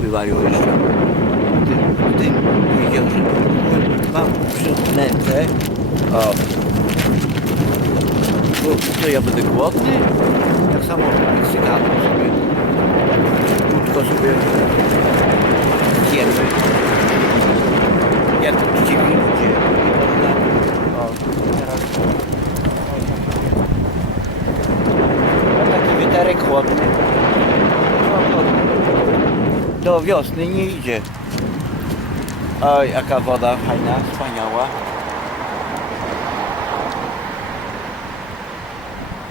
wywaliło jeszcze. W tym, w tym jeziorze. Mam przynętę. O. Bo to ja będę głodny? Tak samo Meksykanów sobie. Krótko sobie zjemy. Jak uczciwi ludzie. Nie można. O, teraz. O, taki wieterek chłodny. No, to do wiosny nie idzie. Oj, jaka woda fajna, wspaniała.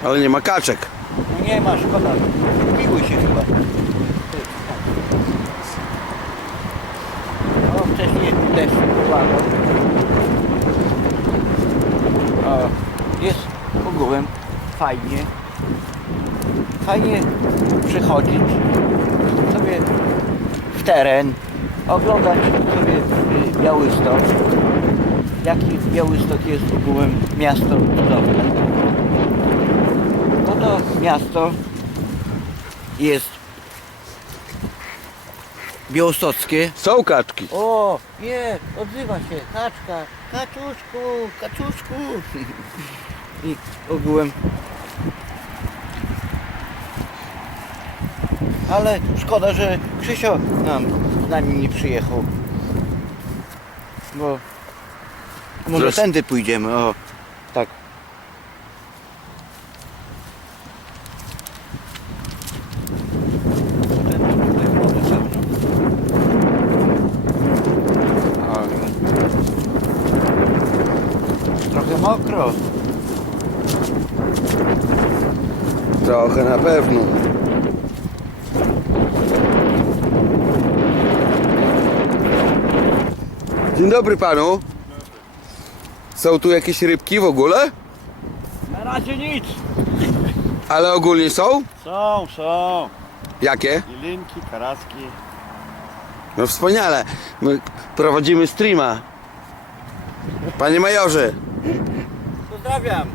Ale nie ma kaczek. No nie ma, szkoda. Piły się chyba. O, wcześniej deszcz uwaga. Jest ogółem fajnie. Fajnie przychodzić sobie w teren, oglądać sobie y, Białystok. Jaki Białystok jest ogółem miasto cudowne. No to miasto jest białostockie. Są kaczki. O, nie, odzywa się, kaczka, kaczuszku, kaczuszku. I ogółem. Ale szkoda, że Krzysio nam z nami nie przyjechał. Bo może Zresztą- tędy pójdziemy, o. Tak. Trochę mokro. Trochę na pewno. Dzień dobry panu. Są tu jakieś rybki w ogóle? Na razie nic. Ale ogólnie są? Są, są. Jakie? Linki, karaski. No wspaniale. My prowadzimy streama. Panie majorze, Pozdrawiam.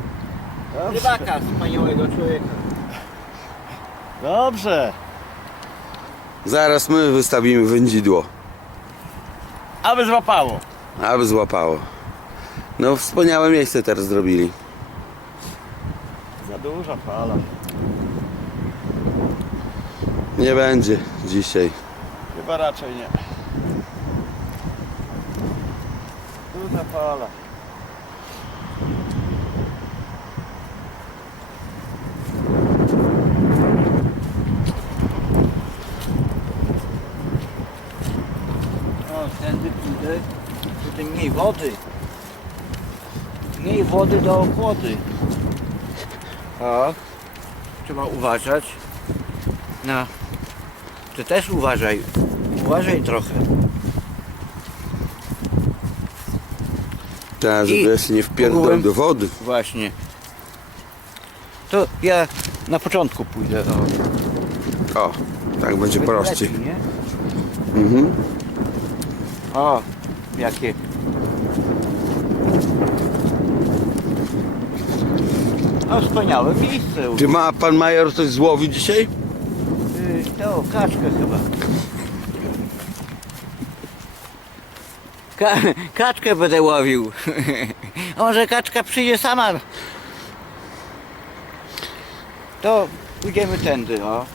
Rybaka, wspaniałego człowieka. Dobrze. Zaraz my wystawimy wędzidło, Aby złapało. aby złapało. No wspaniałe miejsce teraz zrobili. Za duża fala. Nie będzie dzisiaj. Chyba raczej nie. Duża fala. Tędy pójdę. Tutaj mniej wody. Mniej wody do ochłody. O, trzeba uważać. No, ty też uważaj. Uważaj trochę. Tak, żeby I ja się nie wpierdol ogółem- do wody. Właśnie. To ja na początku pójdę. O, O, tak będzie prościej. Nie? Mhm. O, jakie. No wspaniałe miejsce. Czy ma pan major coś złowił dzisiaj? Y, To kaczkę chyba. Ka kaczkę będę łowił. A Może kaczka przyjdzie sama. To pójdziemy tędy, o.